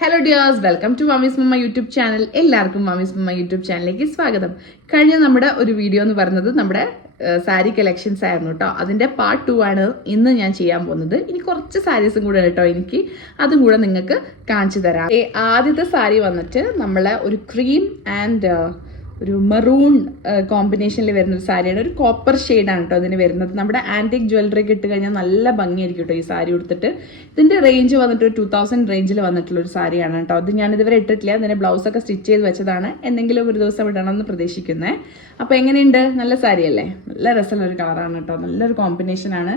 Hello dears, welcome to mummy's mumma YouTube channel. എല്ലാവർക്കും mummy's mumma YouTube ചാനലിലേക്ക് സ്വാഗതം. കഴിഞ്ഞ നമ്മുടെ ഒരു വീഡിയോ എന്ന് പറയുന്നത് നമ്മുടെ സാരി കളക്ഷൻസ് ആയിരുന്നു കേട്ടോ. അതിൻ്റെ പാർട്ട് 2 ആണ് ഇന്ന് ഞാൻ ചെയ്യാൻ പോകുന്നത്. ഇനി കുറച്ച് സാരീസും കൂടെ കേട്ടോ എനിക്ക്, അതും കൂടെ നിങ്ങൾക്ക് കാണിച്ചു തരാം. ആദ്യത്തെ സാരി വന്നിട്ട് നമ്മളെ ഒരു ക്രീം ആൻഡ് ഒരു മെറൂൺ കോമ്പിനേഷനിൽ വരുന്ന ഒരു സാരിയാണ്. ഒരു കോപ്പർ ഷെയ്ഡാണ് കേട്ടോ അതിന് വരുന്നത്. നമ്മുടെ ആൻറ്റിക് ജ്വല്ലറി ഒക്കെ ഇട്ട് കഴിഞ്ഞാൽ നല്ല ഭംഗിയായിരിക്കും കേട്ടോ ഈ സാരി എടുത്തിട്ട്. ഇതിൻ്റെ റേഞ്ച് വന്നിട്ട് ഒരു 2000 റേഞ്ചിൽ വന്നിട്ടുള്ള ഒരു സാരിയാണ് കേട്ടോ. അത് ഞാൻ ഇതുവരെ ഇട്ടിട്ടില്ല. അതിൻ്റെ ബ്ലൗസൊക്കെ സ്റ്റിച്ച് ചെയ്ത് വെച്ചതാണ്. എന്തെങ്കിലും ഒരു ദിവസം ഇടണമെന്ന് പ്രതീക്ഷിക്കുന്നത്. അപ്പോൾ എങ്ങനെയുണ്ട്? നല്ല സാരിയല്ലേ? നല്ല രസമുള്ള ഒരു കളറാണ് കേട്ടോ. നല്ലൊരു കോമ്പിനേഷനാണ്.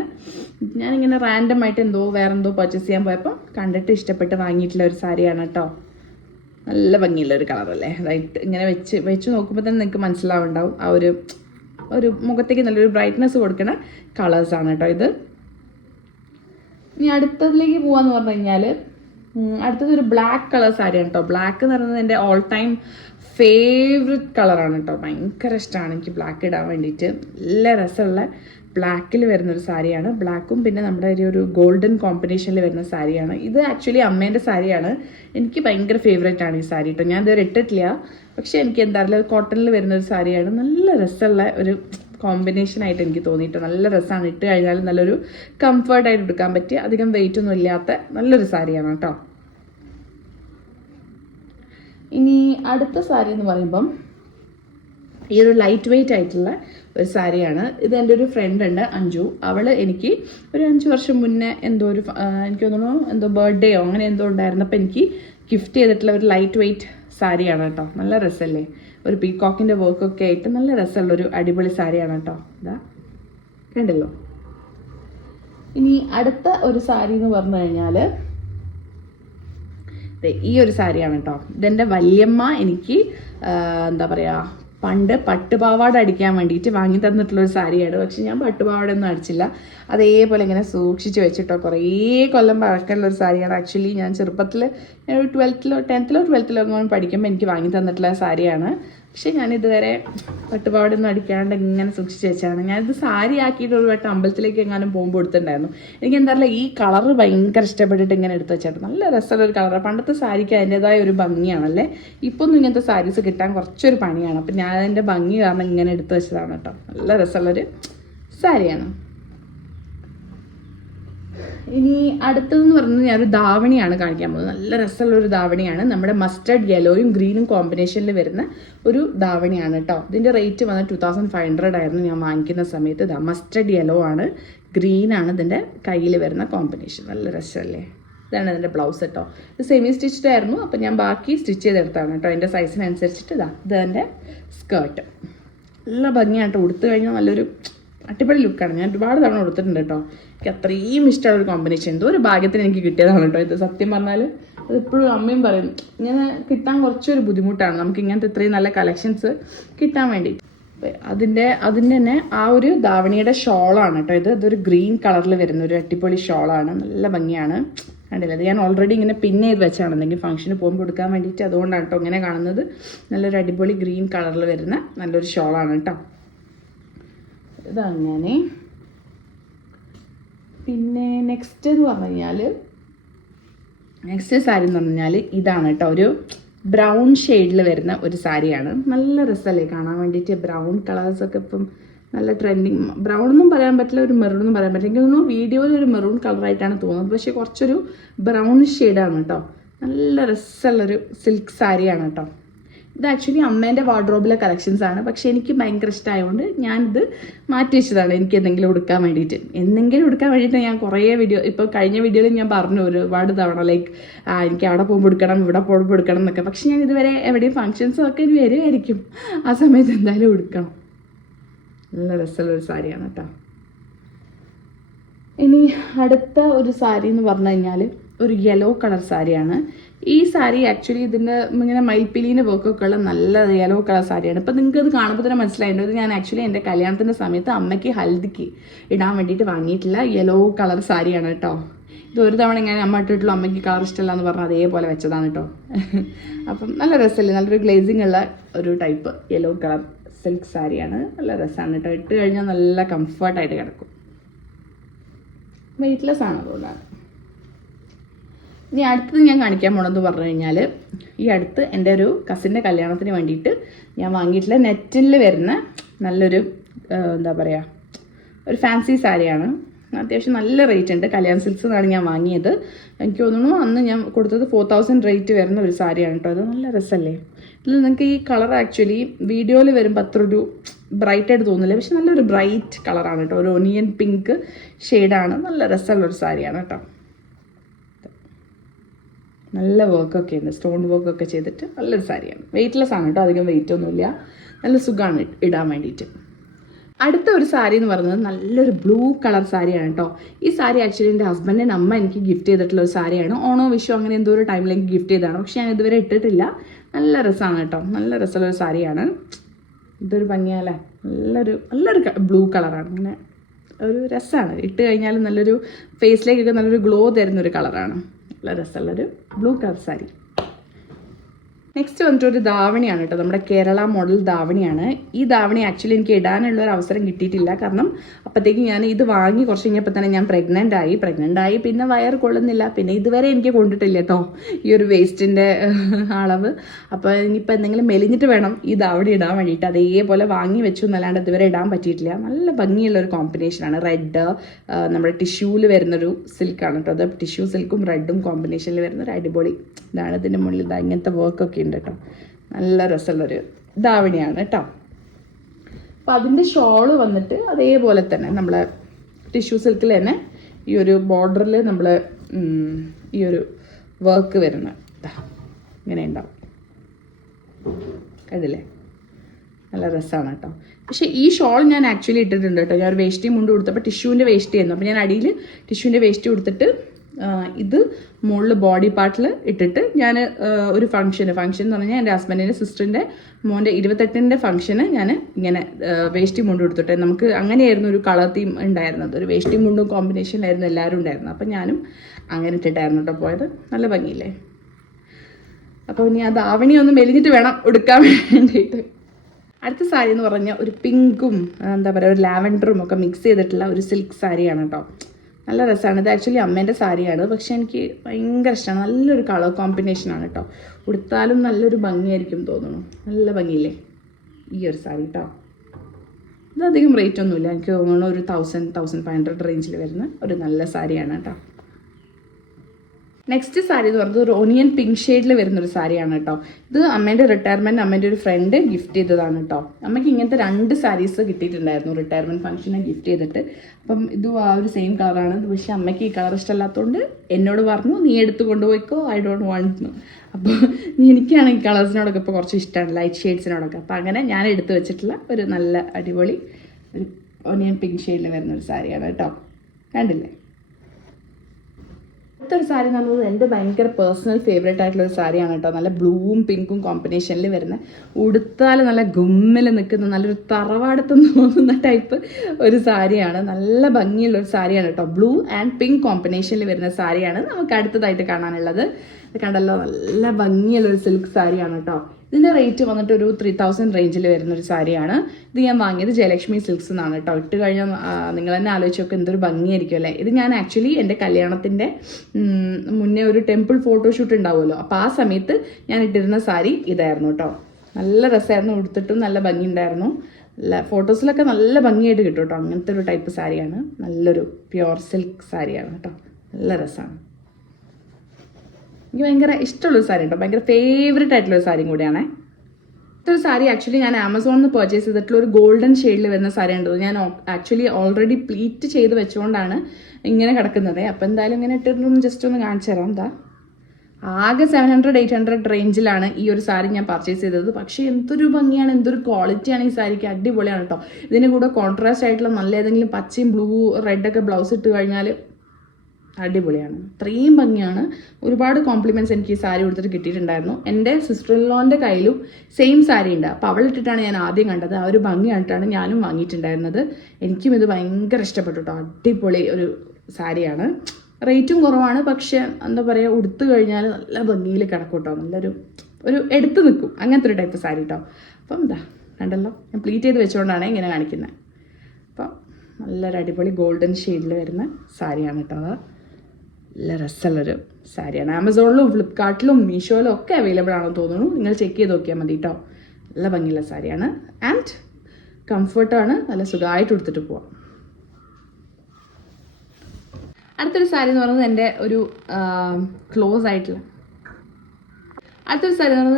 ഞാനിങ്ങനെ റാൻഡം ആയിട്ട് വേറെന്തോ പർച്ചേസ് ചെയ്യാൻ പോയപ്പോൾ കണ്ടിട്ട് ഇഷ്ടപ്പെട്ട് വാങ്ങിയിട്ടുള്ള ഒരു സാരിയാണ് കേട്ടോ. നല്ല ഭംഗിയുള്ള ഒരു കളറല്ലേ? റൈറ്റ്, ഇങ്ങനെ വെച്ച് നോക്കുമ്പോൾ തന്നെ നിങ്ങൾക്ക് മനസ്സിലാവുണ്ടാവും ആ ഒരു മുഖത്തേക്ക് നല്ലൊരു ബ്രൈറ്റ്നെസ് കൊടുക്കുന്ന കളേഴ്സാണ് കേട്ടോ ഇത്. ഇനി അടുത്തതിലേക്ക് പോകാന്ന് പറഞ്ഞു കഴിഞ്ഞാൽ അടുത്തതൊരു ബ്ലാക്ക് കളർ സാരിയാണ് കേട്ടോ. ബ്ലാക്ക് എന്ന് പറയുന്നത് എൻ്റെ ഓൾ ടൈം ഫേവററ്റ് കളറാണ് കേട്ടോ. ഭയങ്കര ഇഷ്ടമാണ് എനിക്ക് ബ്ലാക്ക് ഇടാൻ വേണ്ടിയിട്ട്. നല്ല രസമുള്ള ബ്ലാക്കിൽ വരുന്നൊരു സാരിയാണ്. ബ്ലാക്കും പിന്നെ നമ്മുടെ ഒരു ഗോൾഡൻ കോമ്പിനേഷനിൽ വരുന്ന സാരിയാണ് ഇത്. ആക്ച്വലി അമ്മേൻ്റെ സാരിയാണ്. എനിക്ക് ഭയങ്കര ഫേവറേറ്റ് ആണ് ഈ സാരി കേട്ടോ. ഞാൻ ഇതുവരെ ഇട്ടിട്ടില്ല, പക്ഷേ എനിക്ക് എന്താ പറയുക കോട്ടണിൽ വരുന്നൊരു സാരിയാണ്. നല്ല രസമുള്ള ഒരു കോമ്പിനേഷനായിട്ട് എനിക്ക് തോന്നിയിട്ട് നല്ല രസമാണ്. ഇട്ട് കഴിഞ്ഞാൽ നല്ലൊരു കംഫർട്ടായിട്ട് എടുക്കാൻ പറ്റിയ, അധികം വെയിറ്റ് ഒന്നും ഇല്ലാത്ത നല്ലൊരു സാരിയാണ് കേട്ടോ. ഇനി അടുത്ത സാരി എന്ന് പറയുമ്പം ഈ ഒരു ലൈറ്റ് വെയിറ്റ് ആയിട്ടുള്ള ഒരു സാരിയാണ്. ഇത് എൻ്റെ ഒരു ഫ്രണ്ട് ഉണ്ട്, അഞ്ജു. അവൾ എനിക്ക് ഒരു 5 വർഷം മുന്നേ എനിക്ക് തോന്നുന്നു എന്തോ ബർത്ത്ഡേയോ അങ്ങനെ എന്തോ ഉണ്ടായിരുന്നപ്പോൾ എനിക്ക് ഗിഫ്റ്റ് ചെയ്തിട്ടുള്ള ഒരു ലൈറ്റ് വെയിറ്റ് സാരിയാണ് കേട്ടോ. നല്ല രസമല്ലേ? ഒരു പീകോക്കിൻ്റെ വർക്കൊക്കെ ആയിട്ട് നല്ല രസമുള്ളൊരു അടിപൊളി സാരിയാണ് കേട്ടോ. ഇതാ കണ്ടല്ലോ. ഇനി അടുത്ത ഒരു സാരി എന്ന് പറഞ്ഞു കഴിഞ്ഞാൽ ഈ ഒരു സാരിയാണ് കേട്ടോ. ഇതെൻ്റെ വല്യമ്മ എനിക്ക് എന്താ പറയുക പണ്ട് പട്ടുപാവാട അടിക്കാൻ വേണ്ടിയിട്ട് വാങ്ങി തന്നിട്ടുള്ളൊരു സാരിയാണ്. പക്ഷെ ഞാൻ പട്ടുപാവാട ഒന്നും അടിച്ചില്ല. അതേപോലെ ഇങ്ങനെ സൂക്ഷിച്ച് വെച്ചിട്ടോ. കുറേ കൊല്ലം പഴക്കമുള്ളൊരു സാരിയാണ്. ആക്ച്വലി ഞാൻ ചെറുപ്പത്തിൽ ഒരു 10th-ോ 12th-ലോ പഠിക്കുമ്പോൾ എനിക്ക് വാങ്ങി തന്നിട്ടുള്ള സാരിയാണ്. പക്ഷേ ഞാനിതുവരെ പട്ടുപാവാട ഒന്നും അടിക്കാണ്ട് ഇങ്ങനെ സൂക്ഷിച്ച് വെച്ചാണ്. ഞാനിത് സാരി ആക്കിയിട്ട് ഒരു വട്ടം അമ്പലത്തിലേക്ക് എങ്ങാനും പോകുമ്പോൾ എടുത്തിട്ടുണ്ടായിരുന്നു. എനിക്ക് എന്താ പറയുക ഈ കളറ് ഭയങ്കര ഇഷ്ടപ്പെട്ടിട്ട് ഇങ്ങനെ എടുത്ത് വെച്ചായിരുന്നു. നല്ല രസമുള്ളൊരു കളറാണ്. പണ്ടത്തെ സാരിക്ക് അതിൻ്റെതായ ഒരു ഭംഗിയാണല്ലേ. ഇപ്പോൾ ഒന്നും ഇങ്ങനത്തെ സാരീസ് കിട്ടാൻ കുറച്ചൊരു പണിയാണ്. അപ്പം ഞാൻ അതിൻ്റെ ഭംഗി കാരണം ഇങ്ങനെ എടുത്ത് വെച്ചതാണ് കേട്ടോ. നല്ല രസമുള്ളൊരു സാരിയാണ്. ഇനി അടുത്തതെന്ന് പറയുന്നത് ഞാനൊരു ധാവണിയാണ് കാണിക്കാൻ പോകുന്നത്. നല്ല രസമുള്ളൊരു ധാവണിയാണ്. നമ്മുടെ മസ്റ്റർഡ് യെല്ലോയും ഗ്രീനും കോമ്പിനേഷനിൽ വരുന്ന ഒരു ധാവണിയാണ് കേട്ടോ. ഇതിൻ്റെ റേറ്റ് വന്ന് 2500 ആയിരുന്നു ഞാൻ വാങ്ങിക്കുന്ന സമയത്ത്. ഇതാ മസ്റ്റർഡ് യെല്ലോ ആണ്, ഗ്രീനാണ് ഇതിൻ്റെ കയ്യിൽ വരുന്ന കോമ്പിനേഷൻ. നല്ല രസമല്ലേ? ഇതാണ് ഇതിൻ്റെ ബ്ലൗസ് കേട്ടോ. ഇത് സെമി സ്റ്റിച്ച്ഡ് ആയിരുന്നു. അപ്പം ഞാൻ ബാക്കി സ്റ്റിച്ച് ചെയ്തെടുത്താണ് കേട്ടോ. എൻ്റെ സൈസിനനുസരിച്ചിട്ട് ഇതെൻ്റെ സ്കേർട്ട്. നല്ല ഭംഗിയായിട്ട് ഉടുത്തു കഴിഞ്ഞാൽ നല്ലൊരു അടിപൊളി ലുക്കാണ്. ഞാൻ ഒരുപാട് തവണ കൊടുത്തിട്ടുണ്ട് കേട്ടോ. എനിക്ക് അത്രയും ഇഷ്ടമുള്ള ഒരു കോമ്പിനേഷൻ. എന്തോ ഒരു ഭാഗ്യത്തിന് എനിക്ക് കിട്ടിയതാണ് കേട്ടോ ഇത്. സത്യം പറഞ്ഞാൽ അതെപ്പോഴും അമ്മയും പറയും, ഇങ്ങനെ കിട്ടാൻ കുറച്ചൊരു ബുദ്ധിമുട്ടാണ് നമുക്ക് ഇങ്ങനത്തെ ഇത്രയും നല്ല കളക്ഷൻസ് കിട്ടാൻ വേണ്ടിയിട്ട്. അതിൻ്റെ തന്നെ ആ ഒരു ധാവണിയുടെ ഷോളാണ് കേട്ടോ ഇത്. ഇതൊരു ഗ്രീൻ കളറിൽ വരുന്ന ഒരു അടിപൊളി ഷോളാണ്. നല്ല ഭംഗിയാണ്. കണ്ടില്ല? അത് ഞാൻ ഓൾറെഡി ഇങ്ങനെ പിൻ ചെയ്ത് വെച്ചാണ് എന്തെങ്കിലും ഫംഗ്ഷന് പോകുമ്പോൾ കൊടുക്കാൻ വേണ്ടിയിട്ട്. അതുകൊണ്ടാണ് കേട്ടോ ഇങ്ങനെ കാണുന്നത്. നല്ലൊരു അടിപൊളി ഗ്രീൻ കളറിൽ വരുന്ന നല്ലൊരു ഷോളാണ് കേട്ടോ. ഇതങ്ങനെ. പിന്നെ നെക്സ്റ്റ് സാരി എന്ന് പറഞ്ഞാൽ ഇതാണ് കേട്ടോ. ഒരു ബ്രൗൺ ഷെയ്ഡിൽ വരുന്ന ഒരു സാരിയാണ്. നല്ല രസമല്ലേ കാണാൻ വേണ്ടിയിട്ട്? ബ്രൗൺ കളേഴ്സൊക്കെ ഇപ്പം നല്ല ട്രെൻഡിങ്. ബ്രൗൺ ഒന്നും പറയാൻ പറ്റില്ല, ഒരു മെറൂൺ ഒന്നും പറയാൻ പറ്റില്ല. എനിക്ക് തോന്നുന്നു വീഡിയോയിൽ ഒരു മെറൂൺ കളറായിട്ടാണ് തോന്നുന്നത്, പക്ഷേ കുറച്ചൊരു ബ്രൗൺ ഷെയ്ഡാണ് കേട്ടോ. നല്ല രസമുള്ളൊരു സിൽക്ക് സാരിയാണ് കേട്ടോ. ഇത് ആക്ച്വലി അമ്മേൻ്റെ വാർഡ്രോബിലെ കളക്ഷൻസ് ആണ്. പക്ഷേ എനിക്ക് ഭയങ്കര ഇഷ്ടമായതുകൊണ്ട് ഞാനിത് മാറ്റി വെച്ചതാണ്. എനിക്ക് എന്തെങ്കിലും എടുക്കാൻ വേണ്ടിയിട്ട് ഞാൻ കുറേ ഇപ്പോൾ കഴിഞ്ഞ വീഡിയോയിൽ ഞാൻ പറഞ്ഞു ഒരുപാട് തവണ എനിക്ക് അവിടെ പോകുമ്പോൾ എടുക്കണം, ഇവിടെ പോകുമ്പോൾ എടുക്കണം എന്നൊക്കെ. പക്ഷെ ഞാൻ ഇതുവരെ എവിടെയും ഫങ്ഷൻസും ഒക്കെ ഇനി വരുമായിരിക്കും. ആ സമയത്ത് എന്തായാലും എടുക്കണം. നല്ല രസമുള്ളൊരു സാരിയാണ് കേട്ടോ. ഇനി അടുത്ത ഒരു സാരി എന്ന് പറഞ്ഞു കഴിഞ്ഞാൽ ഒരു യെല്ലോ കളർ സാരിയാണ്. ഈ സാരി ആക്ച്വലി ഇതിൻ്റെ ഇങ്ങനെ മയിൽപ്പിലീൻ്റെ വർക്കൊക്കെ ഉള്ള നല്ല യെല്ലോ കളർ സാരിയാണ്. ഇപ്പം നിങ്ങൾക്ക് ഇത് കാണുമ്പോൾ തന്നെ മനസ്സിലായിട്ടുണ്ട്. ഇത് ഞാൻ ആക്ച്വലി എൻ്റെ കല്യാണത്തിൻ്റെ സമയത്ത് അമ്മയ്ക്ക് ഹൽദിക്ക് ഇടാൻ വേണ്ടിയിട്ട് വാങ്ങിയിട്ടുള്ള യെല്ലോ കളർ സാരിയാണ് കേട്ടോ. ഇത് ഒരു തവണ ഇങ്ങനെ അമ്മ ഇട്ടിട്ടുള്ളൂ, അമ്മയ്ക്ക് കളർ ഇഷ്ടമല്ല എന്ന് പറഞ്ഞാൽ അതേപോലെ വെച്ചതാണ് കേട്ടോ. അപ്പം നല്ല രസമല്ലേ? നല്ലൊരു ഗ്ലേസിങ് ഉള്ള ഒരു ടൈപ്പ് യെല്ലോ കളർ സിൽക്ക് സാരിയാണ്. നല്ല രസമാണ് കേട്ടോ. ഇട്ട് കഴിഞ്ഞാൽ നല്ല കംഫർട്ടായിട്ട് കിടക്കും. വെയ്റ്റ്ലെസ് ആണ് അതുകൊണ്ടാണ്. ഇനി അടുത്തത് ഞാൻ കാണിക്കാൻ പോകണമെന്ന് പറഞ്ഞു കഴിഞ്ഞാൽ, ഈ അടുത്ത് എൻ്റെ ഒരു കസിൻ്റെ കല്യാണത്തിന് വേണ്ടിയിട്ട് ഞാൻ വാങ്ങിയിട്ടുള്ള നെറ്റിൽ വരുന്ന നല്ലൊരു എന്താ പറയുക, ഒരു ഫാൻസി സാരിയാണ്. അത്യാവശ്യം നല്ല റേറ്റ് ഉണ്ട്. കല്യാൺ സിൽക്സ് എന്നാണ് ഞാൻ വാങ്ങിയത്. എനിക്ക് തോന്നുന്നു അന്ന് ഞാൻ കൊടുത്തത് 4000 റേറ്റ് വരുന്ന ഒരു സാരിയാണ് കേട്ടോ. അത് നല്ല രസമല്ലേ? ഇതിൽ നിങ്ങൾക്ക് ഈ കളർ ആക്ച്വലി വീഡിയോയിൽ വരുമ്പോൾ അത്ര ഒരു ബ്രൈറ്റായിട്ട് തോന്നില്ല, പക്ഷെ നല്ലൊരു ബ്രൈറ്റ് കളറാണ് കേട്ടോ. ഒരു ഒനിയൻ പിങ്ക് ഷെയ്ഡാണ്. നല്ല രസമുള്ളൊരു സാരിയാണ് കേട്ടോ. നല്ല വർക്കൊക്കെ ഉണ്ട്, സ്റ്റോൺ വർക്കൊക്കെ ചെയ്തിട്ട് നല്ലൊരു സാരിയാണ്. വെയ്റ്റ്ലെസ് ആണ് കേട്ടോ, അധികം വെയിറ്റ് ഒന്നുമില്ല. നല്ല സുഖമാണ് ഇടാൻ വേണ്ടിയിട്ട്. അടുത്ത ഒരു സാരി എന്ന് പറയുന്നത് നല്ലൊരു ബ്ലൂ കളർ സാരിയാണ് കേട്ടോ. ഈ സാരി ആക്ച്വലി എൻ്റെ ഹസ്ബൻഡിൻ്റെ അമ്മ എനിക്ക് ഗിഫ്റ്റ് ചെയ്തിട്ടുള്ള ഒരു സാരിയാണ്. ഓണോ വിഷു അങ്ങനെ എന്തോ ഒരു ടൈമിൽ എനിക്ക് ഗിഫ്റ്റ് ചെയ്തതാണ്, പക്ഷെ ഞാൻ ഇതുവരെ ഇട്ടിട്ടില്ല. നല്ല രസമാണ് കേട്ടോ, നല്ല രസമുള്ളൊരു സാരിയാണ്. ഇതൊരു ഭംഗിയല്ലേ, നല്ലൊരു ബ്ലൂ കളറാണ്. അങ്ങനെ ഒരു രസമാണ്, ഇട്ട് കഴിഞ്ഞാൽ നല്ലൊരു ഫേസിലേക്കൊക്കെ നല്ലൊരു ഗ്ലോ തരുന്നൊരു കളറാണ്. നല്ല രസമുള്ളൊരു ബ്ലൂ കളർ സാരി. നെക്സ്റ്റ് വന്നിട്ട് ഒരു ധാവണിയാണ് കേട്ടോ, നമ്മുടെ കേരള മോഡൽ ധാവണിയാണ്. ഈ ധാവണി ആക്ച്വലി എനിക്ക് ഇടാനുള്ള ഒരു അവസരം കിട്ടിയിട്ടില്ല. കാരണം അപ്പോഴത്തേക്ക് ഞാൻ ഇത് വാങ്ങി കുറച്ച് കഴിഞ്ഞപ്പോൾ തന്നെ ഞാൻ പ്രഗ്നൻ്റ് ആയി. പിന്നെ വയർ കൊള്ളുന്നില്ല. പിന്നെ ഇതുവരെ എനിക്ക് കൊണ്ടിട്ടില്ല കേട്ടോ ഈ ഒരു വേസ്റ്റിൻ്റെ അളവ്. അപ്പോൾ ഇനിയിപ്പോൾ എന്തെങ്കിലും മെലിഞ്ഞിട്ട് വേണം ഈ ധാവണി ഇടാൻ വേണ്ടിയിട്ട്. അതേപോലെ വാങ്ങി വെച്ചു എന്നല്ലാണ്ട് ഇതുവരെ ഇടാൻ പറ്റിയിട്ടില്ല. നല്ല ഭംഗിയുള്ളൊരു കോമ്പിനേഷനാണ്. റെഡ് നമ്മുടെ ടിഷ്യൂവിൽ വരുന്നൊരു സിൽക്കാണ് കേട്ടോ. അത് ടിഷ്യൂ സിൽക്കും റെഡും കോമ്പിനേഷനിൽ വരുന്നൊരു അടിപൊളി ഇതാണ്. ഇതിൻ്റെ മുകളിൽ ഇതാ ഇങ്ങനത്തെ വർക്കൊക്കെ ഉണ്ട് കേട്ടോ. നല്ല രസമുള്ളൊരു ധാവണിയാണ് കേട്ടോ. അപ്പോൾ അതിൻ്റെ ഷോള് വന്നിട്ട് അതേപോലെ തന്നെ നമ്മൾ ടിഷ്യൂ സിൽക്കിൽ തന്നെ ഈ ഒരു ബോർഡറിൽ നമ്മൾ ഈ ഒരു വർക്ക് വരുന്ന ഇങ്ങനെ ഉണ്ടാവും. കണ്ടില്ലേ? നല്ല രസമാണ് കേട്ടോ. പക്ഷേ ഈ ഷോൾ ഞാൻ ആക്ച്വലി ഇട്ടിട്ടുണ്ട് കേട്ടോ. ഞാൻ ഒരു വേഷ്ടി മുണ്ട് കൊടുത്തപ്പോൾ ടിഷ്യൂവിൻ്റെ വേഷ്ടി ആയിരുന്നു. അപ്പോൾ ഞാൻ അടിയിൽ ടിഷ്യൂവിൻ്റെ വേഷ്ടി കൊടുത്തിട്ട് ഇത് മുകളിൽ ബോഡി പാർട്ടിൽ ഇട്ടിട്ട് ഞാൻ ഒരു ഫംഗ്ഷൻ എന്ന് പറഞ്ഞാൽ എൻ്റെ ഹസ്ബൻഡിൻ്റെ സിസ്റ്ററിൻ്റെ മോൻ്റെ 28ൻ്റെ ഫംഗ്ഷന് ഞാൻ ഇങ്ങനെ വേഷ്ടി മുണ്ട് കൊടുത്തിട്ട്, നമുക്ക് അങ്ങനെയായിരുന്നു ഒരു കളർ തീം ഉണ്ടായിരുന്നത്. ഒരു വേഷ്ടി മുണ്ടും കോമ്പിനേഷനിലായിരുന്നു എല്ലാവരും ഉണ്ടായിരുന്നത്. അപ്പം ഞാനും അങ്ങനെ ഇട്ടിട്ടായിരുന്നു കേട്ടോ പോയത്. നല്ല ഭംഗിയില്ലേ? അപ്പോൾ ഇനി ആ ധാവണി ഒന്ന് മെലിഞ്ഞിട്ട് വേണം എടുക്കാൻ വേണ്ടിയിട്ട്. അടുത്ത സാരി എന്ന് പറഞ്ഞാൽ ഒരു പിങ്കും എന്താ പറയുക ഒരു ലാവൻഡറും ഒക്കെ മിക്സ് ചെയ്തിട്ടുള്ള ഒരു സിൽക്ക് സാരിയാണ് കേട്ടോ. നല്ല രസമാണ്. ഇത് ആക്ച്വലി അമ്മേൻ്റെ സാരിയാണ്, പക്ഷെ എനിക്ക് ഭയങ്കര ഇഷ്ടമാണ്. നല്ലൊരു കളർ കോമ്പിനേഷനാണ് കേട്ടോ. ഉടുത്താലും നല്ലൊരു ഭംഗിയായിരിക്കും തോന്നുന്നു. നല്ല ഭംഗിയില്ലേ ഈ ഒരു സാരി കേട്ടോ. ഇതധികം റേറ്റ് ഒന്നുമില്ല, എനിക്ക് തോന്നുന്നു ഒരു 1000-1500 റേഞ്ചിൽ വരുന്ന ഒരു നല്ല സാരിയാണ് കേട്ടോ. നെക്സ്റ്റ് സാരി എന്ന് പറയുന്നത് ഒരു ഒനിയൻ പിങ്ക് ഷെയ്ഡിൽ വരുന്നൊരു സാരിയാണ് കേട്ടോ. ഇത് അമ്മേൻ്റെ റിട്ടയർമെൻറ്റ് അമ്മേൻ്റെ ഒരു ഫ്രണ്ട് ഗിഫ്റ്റ് ചെയ്തതാണ് കേട്ടോ. അമ്മയ്ക്ക് ഇങ്ങനത്തെ 2 സാരീസ് കിട്ടിയിട്ടുണ്ടായിരുന്നു റിട്ടയർമെൻറ്റ് ഫംഗ്ഷനെ ഗിഫ്റ്റ് ചെയ്തിട്ട്. അപ്പം ഇതും ആ ഒരു സെയിം കളറാണ്. പക്ഷേ അമ്മയ്ക്ക് ഈ കളർ ഇഷ്ടമല്ലാത്തതുകൊണ്ട് എന്നോട് പറഞ്ഞു നീ എടുത്ത് കൊണ്ടുപോയിക്കോ, ഐ ഡോണ്ട് വാണ്ട്. അപ്പോൾ എനിക്കാണ് ഈ കളേഴ്സിനോടൊക്കെ ഇപ്പോൾ കുറച്ച് ഇഷ്ടമാണ്, ലൈറ്റ് ഷെയ്ഡ്സിനോടൊക്കെ. അപ്പോൾ അങ്ങനെ ഞാൻ എടുത്ത് വെച്ചിട്ടുള്ള ഒരു നല്ല അടിപൊളി ഒരു ഒനിയൻ പിങ്ക് ഷെയ്ഡിൽ വരുന്നൊരു സാരിയാണ് കേട്ടോ. കണ്ടില്ലേ? അടുത്തൊരു സാരി എന്ന് പറയുന്നത് എൻ്റെ ഭയങ്കര പേഴ്സണൽ ഫേവറേറ്റ് ആയിട്ടുള്ള ഒരു സാരിയാണ് കേട്ടോ. നല്ല ബ്ലൂവും പിങ്കും കോമ്പിനേഷനിൽ വരുന്ന, ഉടുത്താൽ നല്ല ഗുമ്മിൽ നിൽക്കുന്ന നല്ലൊരു തറവാടത്തെന്ന് തോന്നുന്ന ടൈപ്പ് ഒരു സാരിയാണ്. നല്ല ഭംഗിയുള്ള ഒരു സാരിയാണ് കേട്ടോ. ബ്ലൂ ആൻഡ് പിങ്ക് കോമ്പിനേഷനിൽ വരുന്ന സാരിയാണ് നമുക്ക് അടുത്തതായിട്ട് കാണാനുള്ളത്. കണ്ടല്ലോ, നല്ല ഭംഗിയുള്ളൊരു സിൽക്ക് സാരിയാണ് കേട്ടോ. ഇതിൻ്റെ റേറ്റ് വന്നിട്ട് ഒരു 3000 റേഞ്ചിൽ വരുന്നൊരു സാരിയാണ്. ഇത് ഞാൻ വാങ്ങിയത് ജയലക്ഷ്മി സിൽക്സ് എന്നാണ് കേട്ടോ. ഇട്ട് കഴിഞ്ഞാൽ നിങ്ങൾ തന്നെ ആലോചിച്ച് നോക്കുക എന്തൊരു ഭംഗിയായിരിക്കും അല്ലേ. ഇത് ഞാൻ ആക്ച്വലി എൻ്റെ കല്യാണത്തിൻ്റെ മുന്നേ ഒരു ടെമ്പിൾ ഫോട്ടോഷൂട്ട് ഉണ്ടാവുമല്ലോ, അപ്പോൾ ആ സമയത്ത് ഞാൻ ഇട്ടിരുന്ന സാരി ഇതായിരുന്നു കേട്ടോ. നല്ല രസമായിരുന്നു, ഉടുത്തിട്ടും നല്ല ഭംഗി ഉണ്ടായിരുന്നു. ഫോട്ടോസിലൊക്കെ നല്ല ഭംഗിയായിട്ട് കിട്ടും കേട്ടോ. അങ്ങനത്തെ ഒരു ടൈപ്പ് സാരിയാണ്. നല്ലൊരു പ്യുവർ സിൽക്ക് സാരിയാണ് കേട്ടോ. നല്ല രസമാണ്. എനിക്ക് ഭയങ്കര ഇഷ്ടമുള്ളൊരു സാരി കേട്ടോ. ഭയങ്കര ഫേവറേറ്റ് ആയിട്ടുള്ളൊരു സാരിയും കൂടിയാണേ. ഇതൊരു സാരി ആക്ച്വലി ഞാൻ ആമസോണിൽ നിന്ന് പർച്ചേസ് ചെയ്തിട്ടുള്ള ഒരു ഗോൾഡൻ ഷെയ്ഡിൽ വരുന്ന സാരി ഉണ്ട്. ഞാൻ ആക്ച്വലി ഓൾറെഡി പ്ലീറ്റ് ചെയ്ത് വെച്ചുകൊണ്ടാണ് ഇങ്ങനെ കിടക്കുന്നത്. അപ്പോൾ എന്തായാലും ഇങ്ങനെ ഇട്ടിട്ടൊന്ന് ജസ്റ്റ് ഒന്ന് കാണിച്ചു തരാം. എന്താ ആകെ 700-800 റേഞ്ചിലാണ് ഈ ഒരു സാരി ഞാൻ പർച്ചേസ് ചെയ്തത്. പക്ഷേ എന്തൊരു ഭംഗിയാണ്, എന്തൊരു ക്വാളിറ്റിയാണ് ഈ സാരിക്ക്. അടിപൊളിയാണ് കേട്ടോ. ഇതിൻ്റെ കൂടെ കോൺട്രാസ്റ്റ് ആയിട്ടുള്ള നല്ല ഏതെങ്കിലും പച്ചയും ബ്ലൂ റെഡൊക്കെ ബ്ലൗസ് ഇട്ട് കഴിഞ്ഞാൽ അടിപൊളിയാണ്. അത്രയും ഭംഗിയാണ്. ഒരുപാട് കോംപ്ലിമെൻറ്റ്സ് എനിക്ക് ഈ സാരി കൊടുത്തിട്ട് കിട്ടിയിട്ടുണ്ടായിരുന്നു. എൻ്റെ സിസ്റ്റർ ഇൻ ലോൻ്റെ കയ്യിലും സെയിം സാരി ഉണ്ട്. അപ്പോൾ അവളിട്ടിട്ടാണ് ഞാൻ ആദ്യം കണ്ടത്. ആ ഒരു ഭംഗിയായിട്ടാണ് ഞാനും വാങ്ങിയിട്ടുണ്ടായിരുന്നത്. എനിക്കും ഇത് ഭയങ്കര ഇഷ്ടപ്പെട്ടു കേട്ടോ. അടിപൊളി ഒരു സാരിയാണ്. റേറ്റും കുറവാണ്, പക്ഷേ എന്താ പറയുക, ഉടുത്തു കഴിഞ്ഞാൽ നല്ല ഭംഗിയിൽ കിടക്കും കേട്ടോ. നല്ലൊരു എടുത്ത് നിൽക്കും അങ്ങനത്തെ ഒരു ടൈപ്പ് സാരി കേട്ടോ. അപ്പം എന്താ കണ്ടല്ലോ, ഞാൻ പ്ലീറ്റ് ചെയ്ത് വെച്ചുകൊണ്ടാണ് ഇങ്ങനെ കാണിക്കുന്നത്. അപ്പം നല്ലൊരു അടിപൊളി ഗോൾഡൻ ഷെയ്ഡിൽ വരുന്ന സാരിയാണ് കേട്ടോ. നല്ല രസമുള്ളൊരു സാരിയാണ്. ആമസോണിലും ഫ്ലിപ്കാർട്ടിലും മീഷോയിലും ഒക്കെ അവൈലബിൾ ആണെന്ന് തോന്നുന്നു. നിങ്ങൾ ചെക്ക് ചെയ്ത് നോക്കിയാൽ മതി കേട്ടോ. നല്ല ഭംഗിയുള്ള സാരിയാണ് ആൻഡ് കംഫർട്ടാണ്. നല്ല സുഖമായിട്ട് എടുത്തിട്ട് പോവാം. അടുത്തൊരു സാരി എന്ന് പറയുന്നത് എൻ്റെ ഒരു ക്ലോസ് ആയിട്ടുള്ള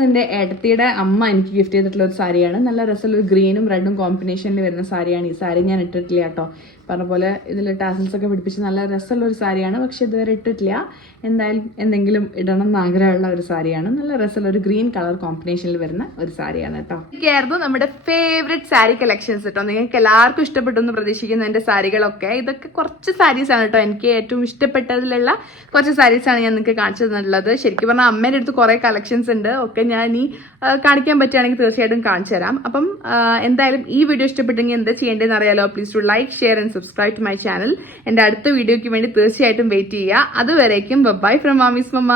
എൻ്റെ ഏട്ടത്തിയുടെ അമ്മ എനിക്ക് ഗിഫ്റ്റ് ചെയ്തിട്ടുള്ള ഒരു സാരിയാണ്. നല്ല രസമുള്ള ഒരു ഗ്രീനും റെഡും കോമ്പിനേഷനിൽ വരുന്ന സാരിയാണ്. ഈ സാരി ഞാൻ ഇട്ടിട്ടില്ല കേട്ടോ. പറഞ്ഞ പോലെ ഇതിൽ ടാസൽസ് ഒക്കെ പിടിപ്പിച്ച് നല്ല രസമുള്ള ഒരു സാരിയാണ്. പക്ഷെ ഇതുവരെ ഇട്ടിട്ടില്ല. എന്തായാലും എന്തെങ്കിലും ഇടണം എന്ന് ആഗ്രഹമുള്ള ഒരു സാരിയാണ്. നല്ല രസമുള്ള ഒരു ഗ്രീൻ കളർ കോമ്പിനേഷനിൽ വരുന്ന ഒരു സാരിയാണ് കേട്ടോ. ഇതൊക്കെയായിരുന്നു നമ്മുടെ ഫേവറേറ്റ് സാരി കളക്ഷൻസ് കേട്ടോ. നിങ്ങൾക്ക് എല്ലാവർക്കും ഇഷ്ടപ്പെട്ടു എന്ന് പ്രതീക്ഷിക്കുന്നു എൻ്റെ സാരികളൊക്കെ. ഇതൊക്കെ കുറച്ച് സാരീസാണ് കേട്ടോ. എനിക്ക് ഏറ്റവും ഇഷ്ടപ്പെട്ടതിലുള്ള കുറച്ച് സാരീസാണ് ഞാൻ നിങ്ങൾക്ക് കാണിച്ചു തന്നിട്ടുള്ളത്. ശരിക്കും പറഞ്ഞാൽ അമ്മേൻ്റെ അടുത്ത് കുറേ കളക്ഷൻസ് ഉണ്ട്. ഒക്കെ ഞാൻ ഇനി കാണിക്കാൻ പറ്റുകയാണെങ്കിൽ തീർച്ചയായിട്ടും കാണിച്ചു തരാം. അപ്പം എന്തായാലും ഈ വീഡിയോ ഇഷ്ടപ്പെട്ടെങ്കിൽ എന്താ ചെയ്യേണ്ടതെന്ന് അറിയാലോ. Please to like, share and subscribe to my channel. എൻ്റെ അടുത്ത വീഡിയോയ്ക്ക് വേണ്ടി തീർച്ചയായിട്ടും വെയിറ്റ് ചെയ്യുക. അതുവരേക്കും ബൈ ഫ്രം മാമീസ് മമ്മ.